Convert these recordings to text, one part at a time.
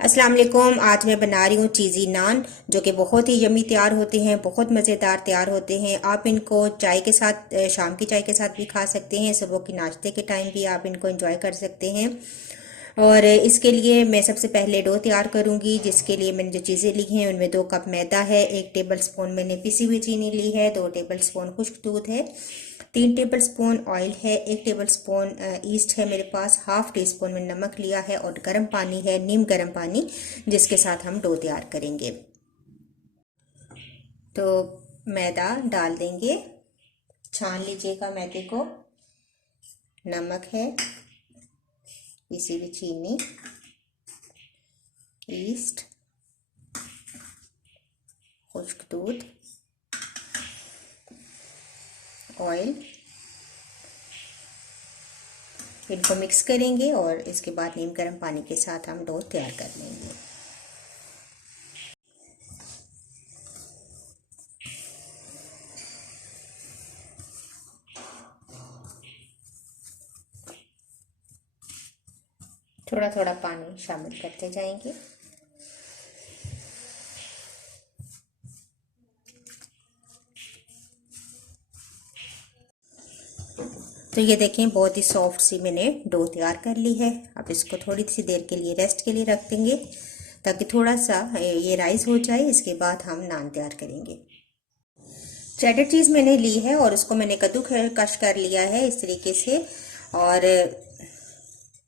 अस्सलाम वालेकुम। आज मैं बना रही हूँ चीज़ी नान, जो कि बहुत ही यमी तैयार होते हैं, बहुत मज़ेदार तैयार होते हैं। आप इनको चाय के साथ, शाम की चाय के साथ भी खा सकते हैं, सुबह के नाश्ते के टाइम भी आप इनको एंजॉय कर सकते हैं। और इसके लिए मैं सबसे पहले डो तैयार करूँगी, जिसके लिए मैंने जो चीज़ें ली हैं उनमें 2 कप मैदा है, 1 टेबल स्पून मैंने पिसी हुई चीनी ली है, 2 टेबल स्पून खुश्क दूध है, 3 टेबल स्पून ऑयल है, 1 टेबल स्पून ईस्ट है मेरे पास, हाफ टी स्पून में नमक लिया है, और गर्म पानी है, नीम गर्म पानी, जिसके साथ हम डो तैयार करेंगे। तो मैदा डाल देंगे, छान लीजिएगा मैदे को। नमक है, पिसी हुई चीनी, ईस्ट, खुश्क दूध, ऑयल, इनको मिक्स करेंगे और इसके बाद नीम गर्म पानी के साथ हम डो तैयार कर लेंगे। थोड़ा थोड़ा पानी शामिल करते जाएंगे। तो ये देखें, बहुत ही सॉफ्ट सी मैंने डो तैयार कर ली है। अब इसको थोड़ी सी देर के लिए रेस्ट के लिए रख देंगे, ताकि थोड़ा सा ये राइस हो जाए। इसके बाद हम नान तैयार करेंगे। चेडर चीज़ मैंने ली है और उसको मैंने कद्दूकश कर लिया है इस तरीके से। और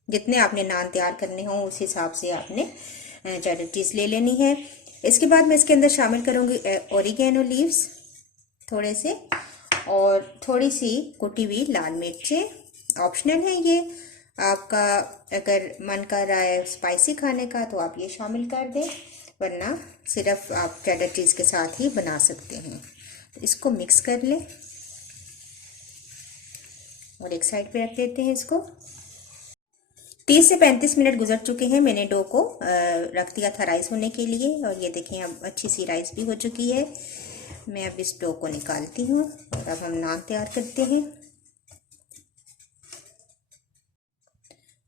जितने आपने नान तैयार करने हों उस हिसाब से आपने चेडर चीज़ ले लेनी है। इसके बाद मैं इसके अंदर शामिल करूँगी ओरिगेनो लीव्स थोड़े से, और थोड़ी सी कुटी हुई लाल मिर्चें। ऑप्शनल है ये, आपका अगर मन कर रहा है स्पाइसी खाने का तो आप ये शामिल कर दें, वरना सिर्फ आप चेडर चीज़ के साथ ही बना सकते हैं। तो इसको मिक्स कर लें और एक साइड पे रख देते हैं इसको। 30 से 35 मिनट गुजर चुके हैं, मैंने डो को रख दिया था राइस होने के लिए, और ये देखें अब अच्छी सी राइस भी हो चुकी है। मैं अब इस डो को निकालती हूँ और अब हम नान तैयार करते हैं।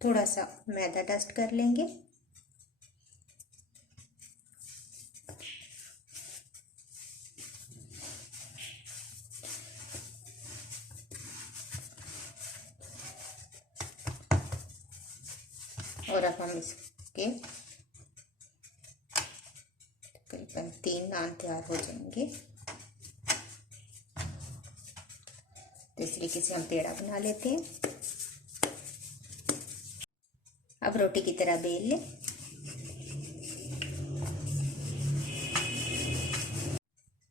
थोड़ा सा मैदा डस्ट कर लेंगे, और अब हम इसके तकरीबन 3 नान तैयार हो जाएंगे। तो इस तरीके से हम पेड़ा बना लेते हैं। अब रोटी की तरह बेल लें।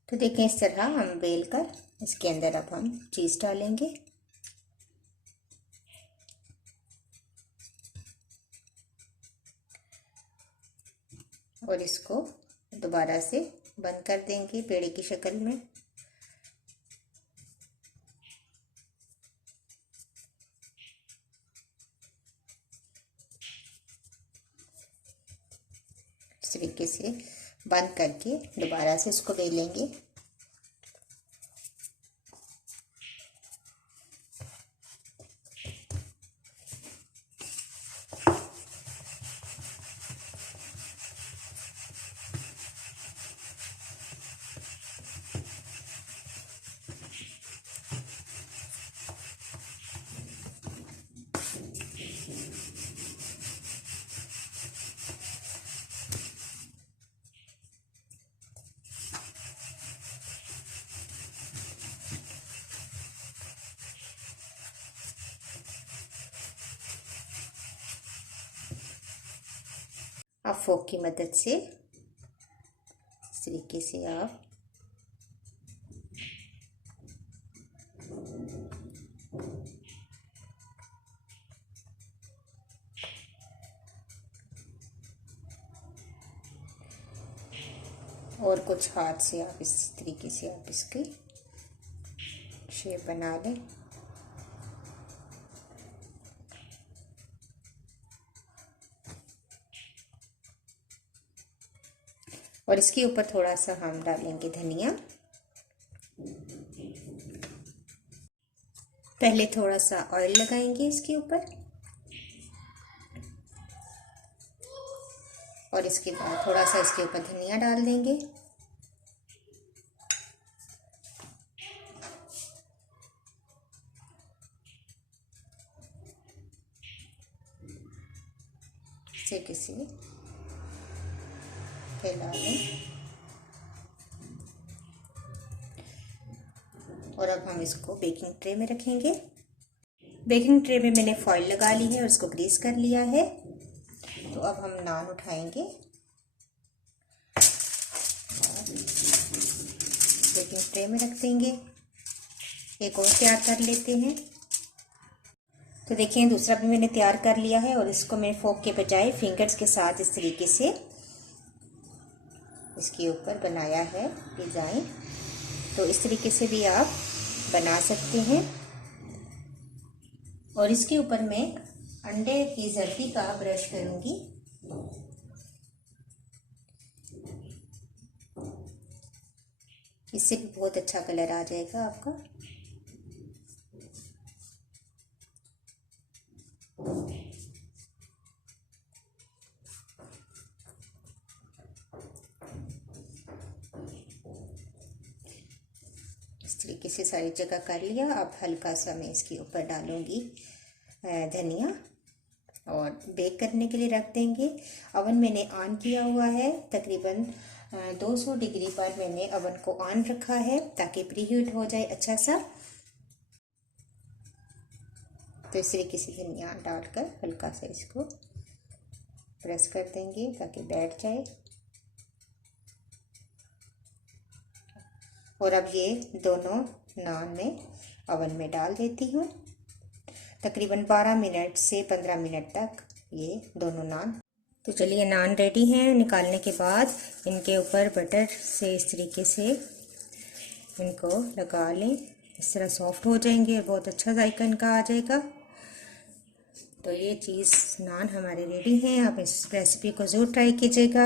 तो देखें, इस तरह हम बेल कर इसके अंदर अब हम चीज़ डालेंगे। और इसको दोबारा से बंद कर देंगे पेड़े की शक्ल में। इस तरीके से बंद करके दोबारा से इसको बेलेंगे। अब फोक की मदद से इस तरीके से आप और कुछ हाथ से आप इस तरीके से आप इसकी शेप बना लें। और इसके ऊपर थोड़ा सा हम डालेंगे धनिया। पहले थोड़ा सा ऑयल लगाएंगे इसके ऊपर, और इसके बाद थोड़ा सा इसके ऊपर धनिया डाल देंगे। इसे किसी फैला लें और अब हम इसको बेकिंग ट्रे में रखेंगे। बेकिंग ट्रे में मैंने फॉइल लगा ली है और इसको ग्रीस कर लिया है। तो अब हम नान उठाएंगे और बेकिंग ट्रे में रख देंगे। एक और तैयार कर लेते हैं। तो देखिए दूसरा भी मैंने तैयार कर लिया है और इसको मैं फोक के बजाय फिंगर्स के साथ इस तरीके से इसके ऊपर बनाया है डिज़ाइन। तो इस तरीके से भी आप बना सकते हैं। और इसके ऊपर मैं अंडे की जर्दी का ब्रश करूंगी। इससे भी बहुत अच्छा कलर आ जाएगा आपका। इस तरीके से सारी जगह कर लिया। अब हल्का सा मैं इसके ऊपर डालूंगी धनिया और बेक करने के लिए रख देंगे। ओवन मैंने ऑन किया हुआ है, तकरीबन 200 डिग्री पर मैंने ओवन को ऑन रखा है ताकि प्री हीट हो जाए अच्छा सा। तो इस तरीके से धनिया डालकर हल्का सा इसको प्रेस कर देंगे ताकि बैठ जाए। और अब ये दोनों नान में ओवन में डाल देती हूँ। तकरीबन 12 मिनट से 15 मिनट तक ये दोनों नान। तो चलिए नान रेडी हैं। निकालने के बाद इनके ऊपर बटर से इस तरीके से इनको लगा लें। इस तरह सॉफ्ट हो जाएंगे और बहुत अच्छा जायका इनका आ जाएगा। तो ये चीज़ नान हमारे रेडी हैं। आप इस रेसिपी को ज़रूर ट्राई कीजिएगा।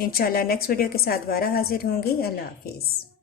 इंशाल्लाह नेक्स्ट वीडियो के साथ दोबारा हाजिर होंगी। अल्लाह हाफिज़।